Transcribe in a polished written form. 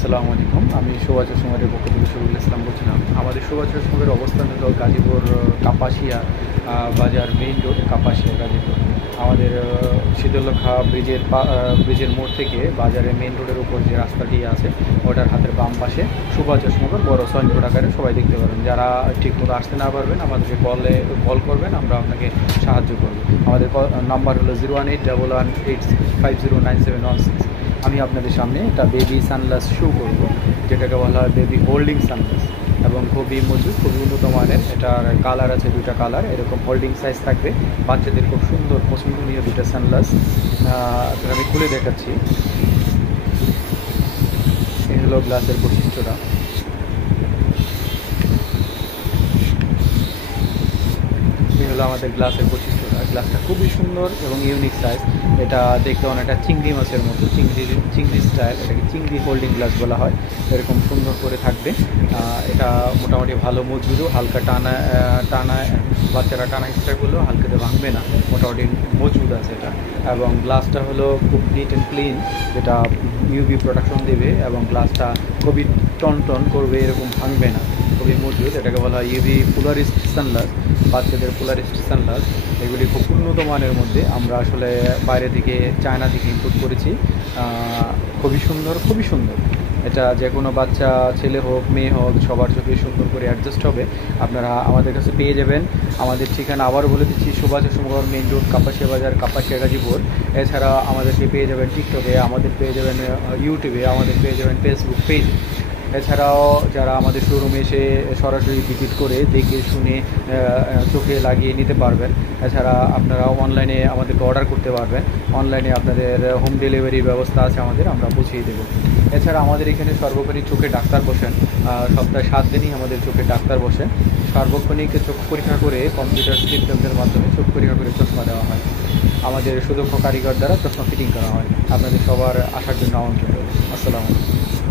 আসসালামু আলাইকুম। আমি শোভা চশমাদের পক্ষ থেকে শহীদুল ইসলাম বলছিলাম। আমাদের শোভা চশমাদের অবস্থান হলো গাজীপুর কাপাসিয়া বাজার মেইন রোড, কাপাসিয়া গাজীপুর। আমাদের শীতলক্ষা ব্রিজের মোড় থেকে বাজারের মেইন রোডের উপর যে রাস্তাটি আছে ওটার হাতের বাম পাশে শোভা চশমাঘর বড় সাইনবোর্ড আকারে সবাই দেখতে পারেন। যারা ঠিকমতো আসতে না পারবেন আমাদেরকে কল করবেন, আমরা আপনাকে সাহায্য করব। আমাদের নাম্বার হলো 0181185097116। আমি আপনাদের সামনে একটা বেবি সানগ্লাস শো করব, যেটাকে বলা হয় বেবি হোল্ডিং সানগ্লাস, এবং খুবই মজবুত, খুবই উন্নত মানের। এটার কালার আছে দুটা কালার, এরকম হোল্ডিং সাইজ থাকবে। বাচ্চাদের খুব সুন্দর পছন্দনীয় দুটা সানগ্লাস। আমি খুলে দেখাচ্ছি। এই হলো গ্লাসের বৈশিষ্ট্যটা। এই হলো আমাদের গ্লাসের বৈশিষ্ট্যটা। গ্লাসটা খুবই সুন্দর এবং ইউনিক সাইজ। এটা দেখতে অনেকটা চিংড়ি মাছের মতো, চিংড়ি স্টাইল। এটাকে চিংড়ি হোল্ডিং গ্লাস বলা হয়। এরকম সুন্দর করে থাকবে। এটা মোটামুটি ভালো মজবুতও, হালকা টানা বাচ্চারা টানা স্টার্ট করলেও হালকাতে ভাঙবে না, মোটামুটি মজবুত আছে এটা। এবং গ্লাসটা হলো খুব নিট অ্যান্ড ক্লিন, যেটা ইউভি প্রোটেকশন দেবে এবং গ্লাসটা খুবই টন করবে, এরকম ভাঙবে না, খুবই মজবুত। এটাকে বলা হয় ইউভি পোলারিস্ট সানগ্লাস, বাচ্চাদের পোলারিস্ট সানগ্লাস। এগুলি খুব উন্নত মানের মধ্যে, আমরা আসলে বাইরে থেকে চায়না থেকে ইম্পোর্ট করেছি। খুবই সুন্দর, খুবই সুন্দর। এটা যে কোনো বাচ্চা, ছেলে হোক মেয়ে হোক, সবার চোখে সুন্দর করে অ্যাডজাস্ট হবে। আপনারা আমাদের কাছে পেয়ে যাবেন। আমাদের ঠিকানা আবারও বলে দিচ্ছি, শোভা চশমাঘর মেইন রোড, কাপাসিয়া বাজার, কাপাসিয়া গাজীপুর। এছাড়া আমাদেরকে পেয়ে যাবেন টিকটকে, আমাদের পেয়ে যাবেন ইউটিউবে, আমাদের পেয়ে যাবেন ফেসবুক পেজে। এছাড়াও যারা আমাদের শোরুমে এসে সরাসরি ভিজিট করে দেখে শুনে চোখে লাগিয়ে নিতে পারবেন। এছাড়া আপনারা অনলাইনে আমাদেরকে অর্ডার করতে পারবেন। অনলাইনে আপনাদের হোম ডেলিভারির ব্যবস্থা আছে, আমরা পৌঁছিয়ে দেবো। এছাড়া আমাদের এখানে সর্বোপরি চোখে ডাক্তার বসেন। সপ্তাহে 7 দিনই আমাদের চোখে ডাক্তার বসেন। সার্বক্ষণিক চোখ পরীক্ষা করে, কম্পিউটার সিস্টেমের মাধ্যমে চোখ পরীক্ষা করে চশমা দেওয়া হয়। আমাদের সুদক্ষ কারিগর দ্বারা চশমা ফিটিং করা হয়। আপনাদের সবার আসার জন্য আমন্ত্রণ রইল। আসসালামু আলাইকুম।